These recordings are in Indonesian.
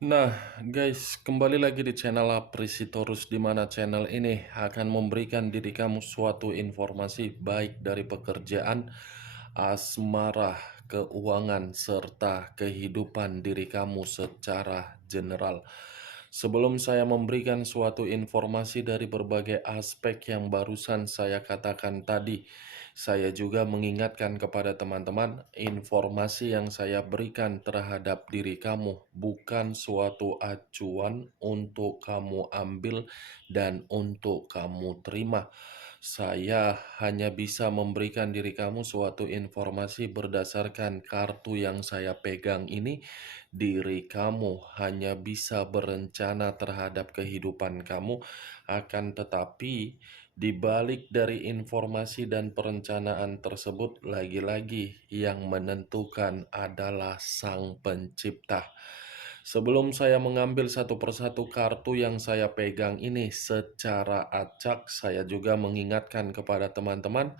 Nah, guys, kembali lagi di channel Aprisitorus, di mana channel ini akan memberikan diri kamu suatu informasi baik dari pekerjaan, asmara, keuangan, serta kehidupan diri kamu secara general. Sebelum saya memberikan suatu informasi dari berbagai aspek yang barusan saya katakan tadi, saya juga mengingatkan kepada teman-teman, informasi yang saya berikan terhadap diri kamu bukan suatu acuan untuk kamu ambil dan untuk kamu terima. Saya hanya bisa memberikan diri kamu suatu informasi berdasarkan kartu yang saya pegang ini. Diri kamu hanya bisa berencana terhadap kehidupan kamu, akan tetapi di balik dari informasi dan perencanaan tersebut, lagi-lagi yang menentukan adalah Sang Pencipta. Sebelum saya mengambil satu persatu kartu yang saya pegang ini secara acak, saya juga mengingatkan kepada teman-teman,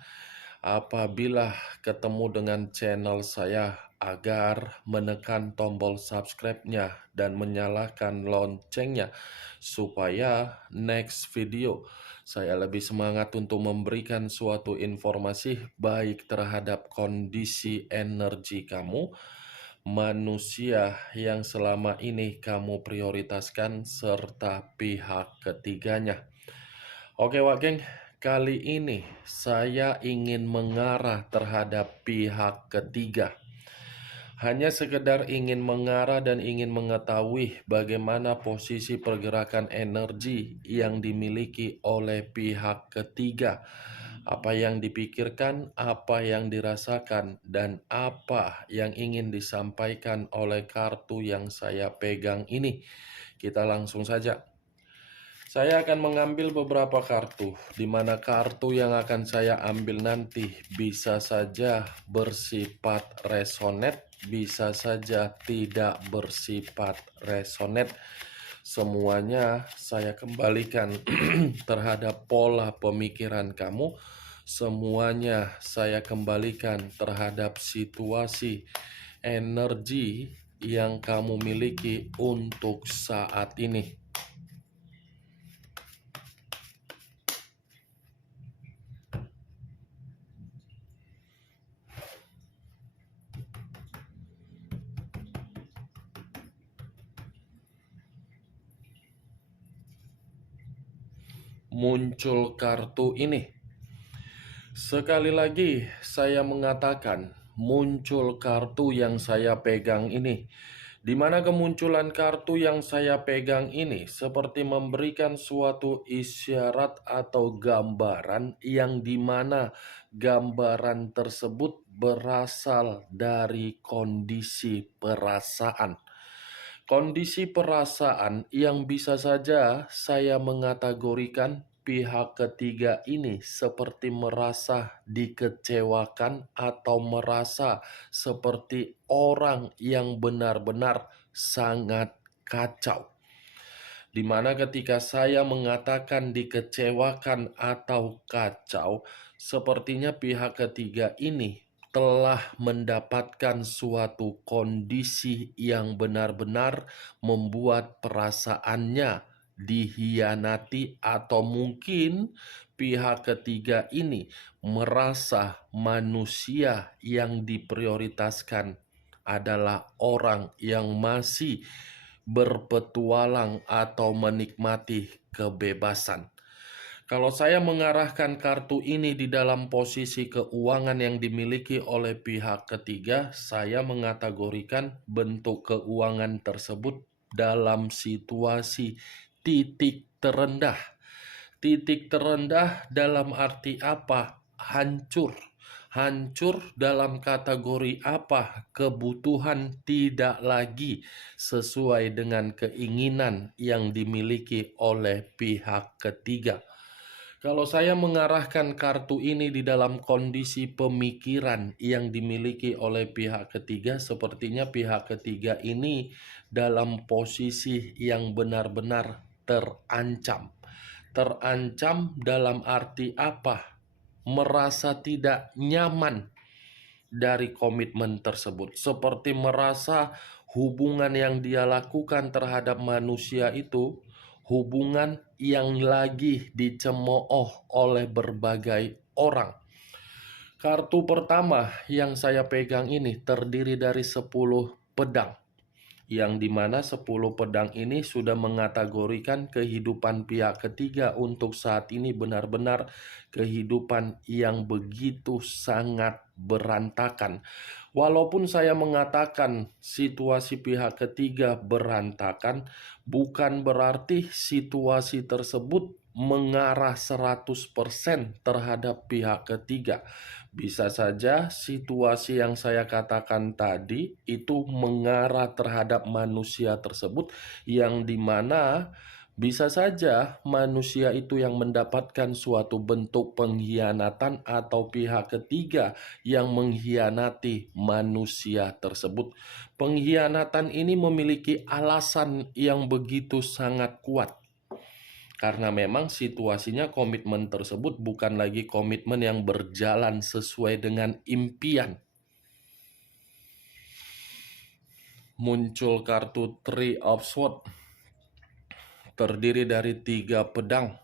apabila ketemu dengan channel saya, agar menekan tombol subscribe-nya dan menyalakan loncengnya, supaya next video saya lebih semangat untuk memberikan suatu informasi baik terhadap kondisi energi kamu, manusia yang selama ini kamu prioritaskan, serta pihak ketiganya. Oke Wak Geng, kali ini saya ingin mengarah terhadap pihak ketiga. Hanya sekedar ingin mengarah dan ingin mengetahui bagaimana posisi pergerakan energi yang dimiliki oleh pihak ketiga. Apa yang dipikirkan, apa yang dirasakan, dan apa yang ingin disampaikan oleh kartu yang saya pegang ini. Kita langsung saja. Saya akan mengambil beberapa kartu, di mana kartu yang akan saya ambil nanti bisa saja bersifat resonate, bisa saja tidak bersifat resonate. Semuanya saya kembalikan terhadap pola pemikiran kamu. Semuanya saya kembalikan terhadap situasi energi yang kamu miliki untuk saat ini. Muncul kartu ini. Sekali lagi saya mengatakan, muncul kartu yang saya pegang ini. Di mana kemunculan kartu yang saya pegang ini seperti memberikan suatu isyarat atau gambaran yang dimana gambaran tersebut berasal dari kondisi perasaan. Kondisi perasaan yang bisa saja saya mengategorikan pihak ketiga ini seperti merasa dikecewakan atau merasa seperti orang yang benar-benar sangat kacau. Di mana ketika saya mengatakan dikecewakan atau kacau, sepertinya pihak ketiga ini telah mendapatkan suatu kondisi yang benar-benar membuat perasaannya dihianati, atau mungkin pihak ketiga ini merasa manusia yang diprioritaskan adalah orang yang masih berpetualang atau menikmati kebebasan. Kalau saya mengarahkan kartu ini di dalam posisi keuangan yang dimiliki oleh pihak ketiga, saya mengategorikan bentuk keuangan tersebut dalam situasi titik terendah. Titik terendah dalam arti apa? Hancur. Hancur dalam kategori apa? Kebutuhan tidak lagi sesuai dengan keinginan yang dimiliki oleh pihak ketiga. Kalau saya mengarahkan kartu ini di dalam kondisi pemikiran yang dimiliki oleh pihak ketiga, sepertinya pihak ketiga ini dalam posisi yang benar-benar terancam. Terancam dalam arti apa? Merasa tidak nyaman dari komitmen tersebut, seperti merasa hubungan yang dia lakukan terhadap manusia itu hubungan yang lagi dicemooh oleh berbagai orang. Kartu pertama yang saya pegang ini terdiri dari 10 pedang, yang dimana 10 pedang ini sudah mengategorikan kehidupan pihak ketiga untuk saat ini benar-benar kehidupan yang begitu sangat berantakan. Walaupun saya mengatakan situasi pihak ketiga berantakan, bukan berarti situasi tersebut mengarah 100% terhadap pihak ketiga. Bisa saja situasi yang saya katakan tadi itu mengarah terhadap manusia tersebut, yang dimana bisa saja manusia itu yang mendapatkan suatu bentuk pengkhianatan atau pihak ketiga yang mengkhianati manusia tersebut. Pengkhianatan ini memiliki alasan yang begitu sangat kuat. Karena memang situasinya komitmen tersebut bukan lagi komitmen yang berjalan sesuai dengan impian. Muncul kartu Three of Swords, terdiri dari 3 pedang.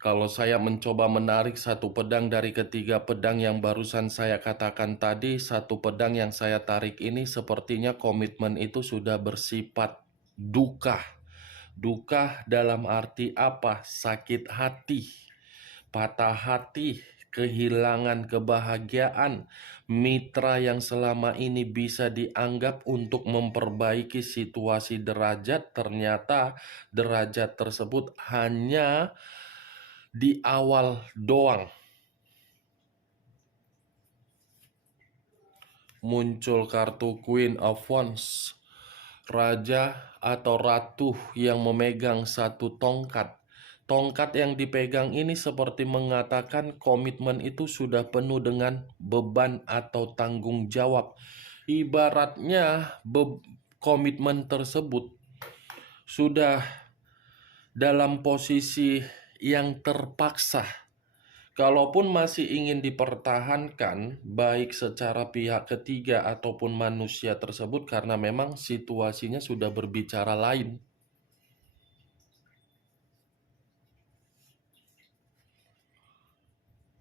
Kalau saya mencoba menarik satu pedang dari ketiga pedang yang barusan saya katakan tadi, satu pedang yang saya tarik ini sepertinya komitmen itu sudah bersifat duka. Duka dalam arti apa? Sakit hati, patah hati, kehilangan kebahagiaan. Mitra yang selama ini bisa dianggap untuk memperbaiki situasi derajat, ternyata derajat tersebut hanya di awal doang. Muncul kartu Queen of Wands, raja atau ratu yang memegang satu tongkat. Tongkat yang dipegang ini seperti mengatakan komitmen itu sudah penuh dengan beban atau tanggung jawab. Ibaratnya komitmen tersebut sudah dalam posisi yang terpaksa. Kalaupun masih ingin dipertahankan, baik secara pihak ketiga ataupun manusia tersebut, karena memang situasinya sudah berbicara lain.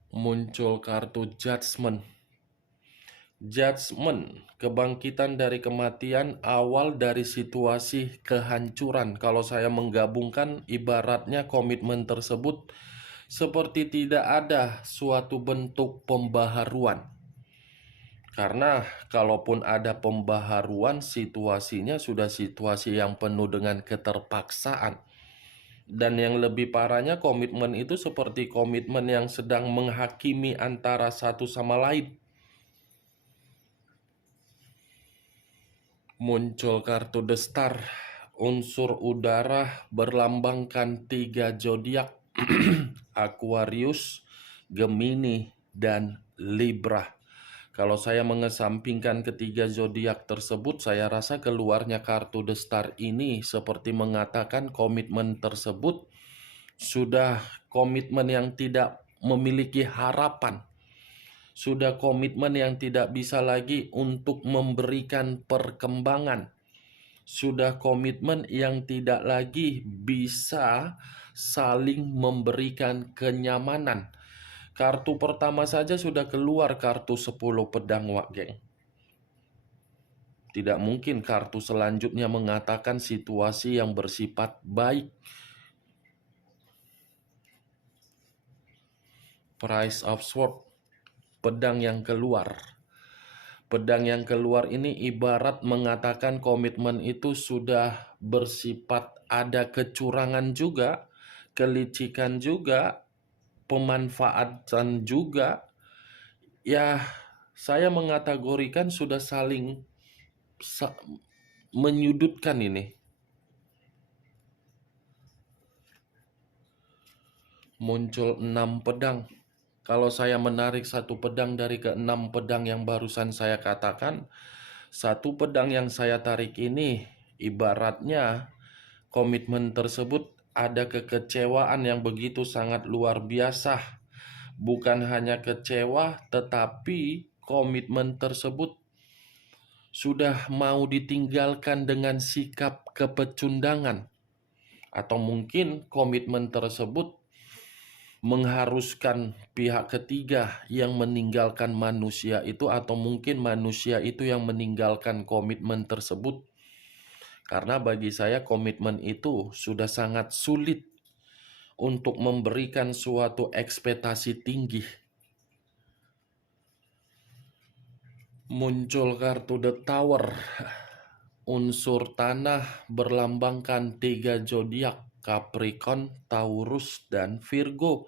Muncul kartu Judgment. Judgment, kebangkitan dari kematian, awal dari situasi kehancuran. Kalau saya menggabungkan, ibaratnya komitmen tersebut seperti tidak ada suatu bentuk pembaharuan. Karena kalaupun ada pembaharuan, situasinya sudah situasi yang penuh dengan keterpaksaan. Dan yang lebih parahnya, komitmen itu seperti komitmen yang sedang menghakimi antara satu sama lain. Muncul kartu The Star, unsur udara berlambangkan 3 zodiak, Aquarius, Gemini, dan Libra. Kalau saya mengesampingkan ketiga zodiak tersebut, saya rasa keluarnya kartu The Star ini seperti mengatakan komitmen tersebut sudah komitmen yang tidak memiliki harapan. Sudah komitmen yang tidak bisa lagi untuk memberikan perkembangan. Sudah komitmen yang tidak lagi bisa saling memberikan kenyamanan. Kartu pertama saja sudah keluar kartu 10 pedang, Wak Geng. Tidak mungkin kartu selanjutnya mengatakan situasi yang bersifat baik. Price of Sword, pedang yang keluar. Pedang yang keluar ini ibarat mengatakan komitmen itu sudah bersifat ada kecurangan juga, kelicikan juga, pemanfaatan juga. Ya, saya mengategorikan sudah saling menyudutkan ini. Muncul 6 pedang. Kalau saya menarik satu pedang dari ke-6 pedang yang barusan saya katakan, satu pedang yang saya tarik ini ibaratnya komitmen tersebut ada kekecewaan yang begitu sangat luar biasa. Bukan hanya kecewa, tetapi komitmen tersebut sudah mau ditinggalkan dengan sikap kepecundangan, atau mungkin komitmen tersebut mengharuskan pihak ketiga yang meninggalkan manusia itu, atau mungkin manusia itu yang meninggalkan komitmen tersebut. Karena bagi saya komitmen itu sudah sangat sulit untuk memberikan suatu ekspektasi tinggi. Muncul kartu The Tower. Unsur tanah berlambangkan 3 zodiak, Capricorn, Taurus, dan Virgo.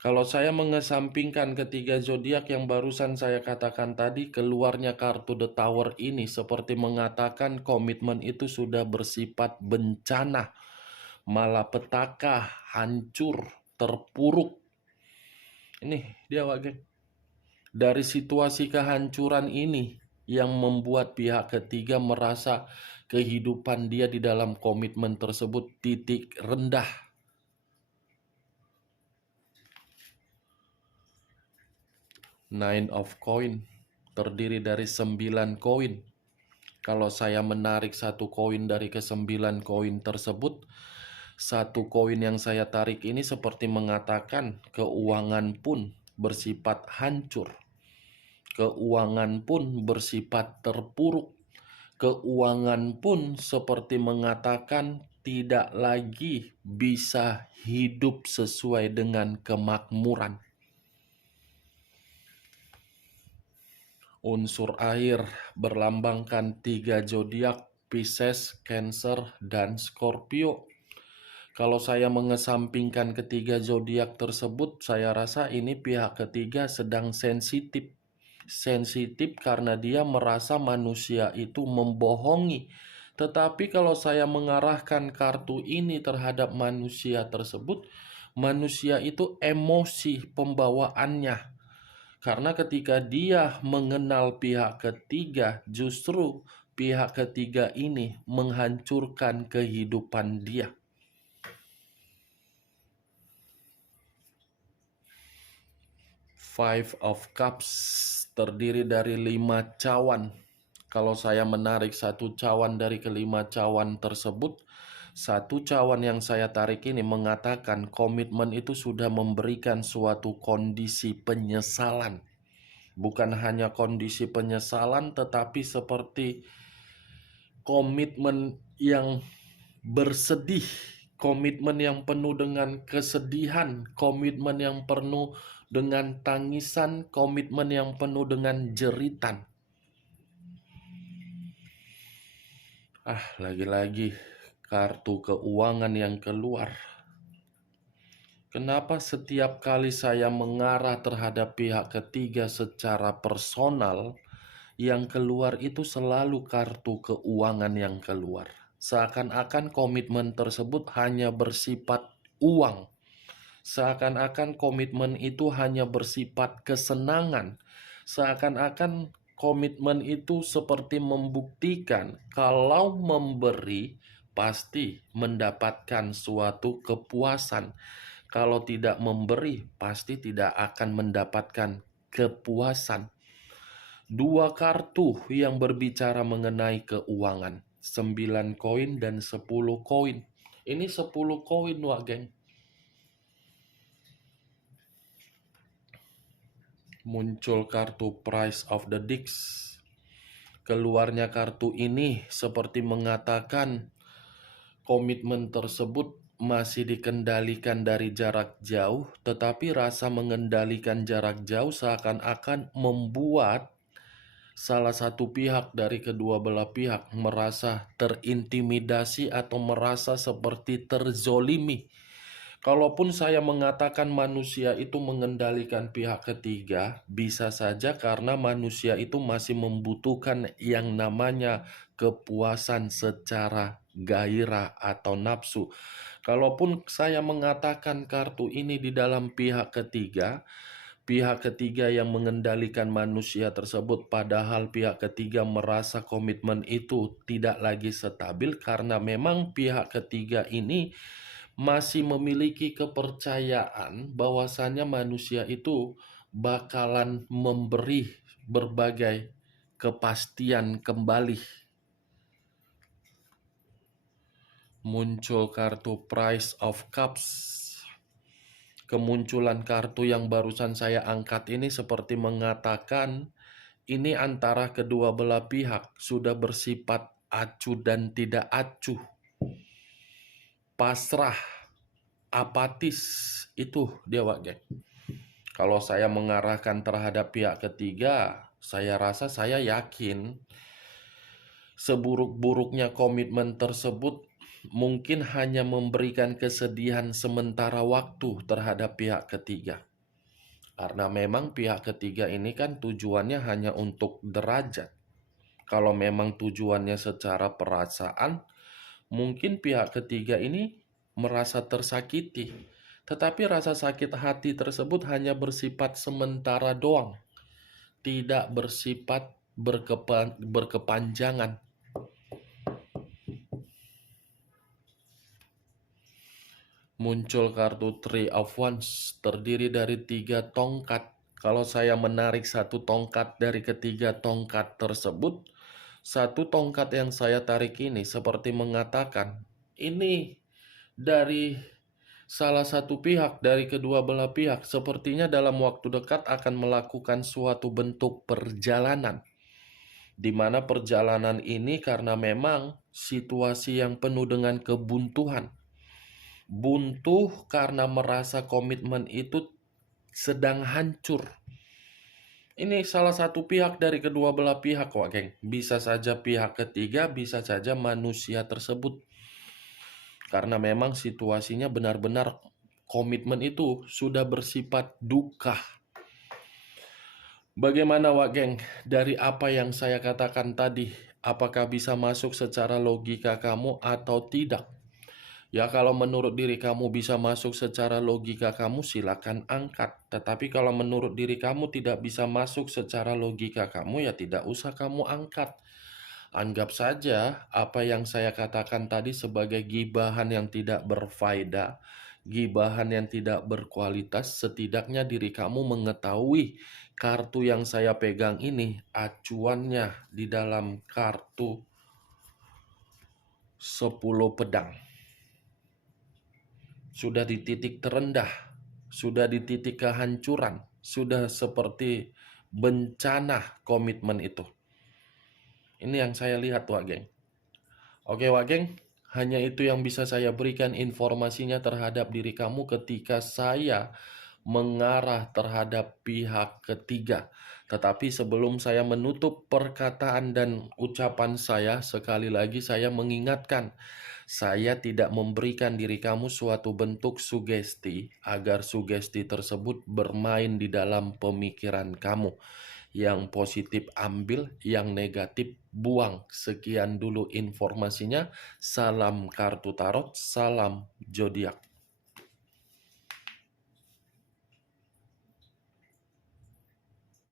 Kalau saya mengesampingkan ketiga zodiak yang barusan saya katakan tadi, keluarnya kartu The Tower ini seperti mengatakan komitmen itu sudah bersifat bencana, malapetaka, hancur, terpuruk. Ini dia, Wak Geng. Dari situasi kehancuran ini yang membuat pihak ketiga merasa kehidupan dia di dalam komitmen tersebut titik rendah. Nine of Coin terdiri dari 9 koin. Kalau saya menarik satu koin dari ke-9 koin tersebut, satu koin yang saya tarik ini seperti mengatakan keuangan pun bersifat hancur. Keuangan pun bersifat terpuruk. Keuangan pun seperti mengatakan tidak lagi bisa hidup sesuai dengan kemakmuran. Unsur air berlambangkan 3 zodiak, Pisces, Cancer, dan Scorpio. Kalau saya mengesampingkan ketiga zodiak tersebut, saya rasa ini pihak ketiga sedang sensitif. Sensitif karena dia merasa manusia itu membohongi. Tetapi kalau saya mengarahkan kartu ini terhadap manusia tersebut, manusia itu emosi pembawaannya. Karena ketika dia mengenal pihak ketiga, justru pihak ketiga ini menghancurkan kehidupan dia. Five of Cups terdiri dari 5 cawan. Kalau saya menarik satu cawan dari kelima cawan tersebut, satu cawan yang saya tarik ini mengatakan komitmen itu sudah memberikan suatu kondisi penyesalan. Bukan hanya kondisi penyesalan, tetapi seperti komitmen yang bersedih, komitmen yang penuh dengan kesedihan, komitmen yang penuh dengan tangisan, komitmen yang penuh dengan jeritan. Lagi-lagi kartu keuangan yang keluar. Kenapa setiap kali saya mengarah terhadap pihak ketiga secara personal, yang keluar itu selalu kartu keuangan yang keluar? Seakan-akan komitmen tersebut hanya bersifat uang. Seakan-akan komitmen itu hanya bersifat kesenangan. Seakan-akan komitmen itu seperti membuktikan kalau memberi pasti mendapatkan suatu kepuasan. Kalau tidak memberi pasti tidak akan mendapatkan kepuasan. 2 kartu yang berbicara mengenai keuangan, 9 koin dan 10 koin. Ini 10 koin, Wak Geng. Muncul kartu Price of the Dicks. Keluarnya kartu ini seperti mengatakan komitmen tersebut masih dikendalikan dari jarak jauh, tetapi rasa mengendalikan jarak jauh seakan-akan membuat salah satu pihak dari kedua belah pihak merasa terintimidasi atau merasa seperti terzolimi. Kalaupun saya mengatakan manusia itu mengendalikan pihak ketiga, bisa saja karena manusia itu masih membutuhkan yang namanya kepuasan secara gairah atau nafsu. Kalaupun saya mengatakan kartu ini di dalam pihak ketiga yang mengendalikan manusia tersebut, padahal pihak ketiga merasa komitmen itu tidak lagi stabil karena memang pihak ketiga ini masih memiliki kepercayaan bahwasannya manusia itu bakalan memberi berbagai kepastian kembali. Muncul kartu Price of Cups. Kemunculan kartu yang barusan saya angkat ini seperti mengatakan ini antara kedua belah pihak sudah bersifat acuh dan tidak acuh, pasrah, apatis. Itu dia, Wak Geng. Kalau saya mengarahkan terhadap pihak ketiga, saya rasa saya yakin seburuk-buruknya komitmen tersebut mungkin hanya memberikan kesedihan sementara waktu terhadap pihak ketiga. Karena memang pihak ketiga ini kan tujuannya hanya untuk derajat. Kalau memang tujuannya secara perasaan, mungkin pihak ketiga ini merasa tersakiti. Tetapi rasa sakit hati tersebut hanya bersifat sementara doang, tidak bersifat berkepanjangan. Muncul kartu Three of Wands, terdiri dari 3 tongkat. Kalau saya menarik satu tongkat dari ketiga tongkat tersebut, satu tongkat yang saya tarik ini seperti mengatakan, ini dari salah satu pihak, dari kedua belah pihak, sepertinya dalam waktu dekat akan melakukan suatu bentuk perjalanan. Di mana perjalanan ini karena memang situasi yang penuh dengan kebuntuan. Buntu karena merasa komitmen itu sedang hancur. Ini salah satu pihak dari kedua belah pihak, Wak Geng. Bisa saja pihak ketiga, bisa saja manusia tersebut. Karena memang situasinya benar-benar komitmen itu sudah bersifat duka. Bagaimana, Wak Geng? Dari apa yang saya katakan tadi, apakah bisa masuk secara logika kamu atau tidak? Ya, kalau menurut diri kamu bisa masuk secara logika kamu, silakan angkat. Tetapi kalau menurut diri kamu tidak bisa masuk secara logika kamu, ya tidak usah kamu angkat. Anggap saja apa yang saya katakan tadi sebagai gibahan yang tidak berfaedah, gibahan yang tidak berkualitas. Setidaknya diri kamu mengetahui kartu yang saya pegang ini, acuannya di dalam kartu 10 pedang. Sudah di titik terendah, sudah di titik kehancuran, sudah seperti bencana komitmen itu. Ini yang saya lihat, Wak Geng. Oke, Wak Geng, hanya itu yang bisa saya berikan informasinya terhadap diri kamu ketika saya mengarah terhadap pihak ketiga. Tetapi sebelum saya menutup perkataan dan ucapan saya, sekali lagi saya mengingatkan, saya tidak memberikan diri kamu suatu bentuk sugesti agar sugesti tersebut bermain di dalam pemikiran kamu. Yang positif ambil, yang negatif buang. Sekian dulu informasinya. Salam kartu tarot, salam zodiak.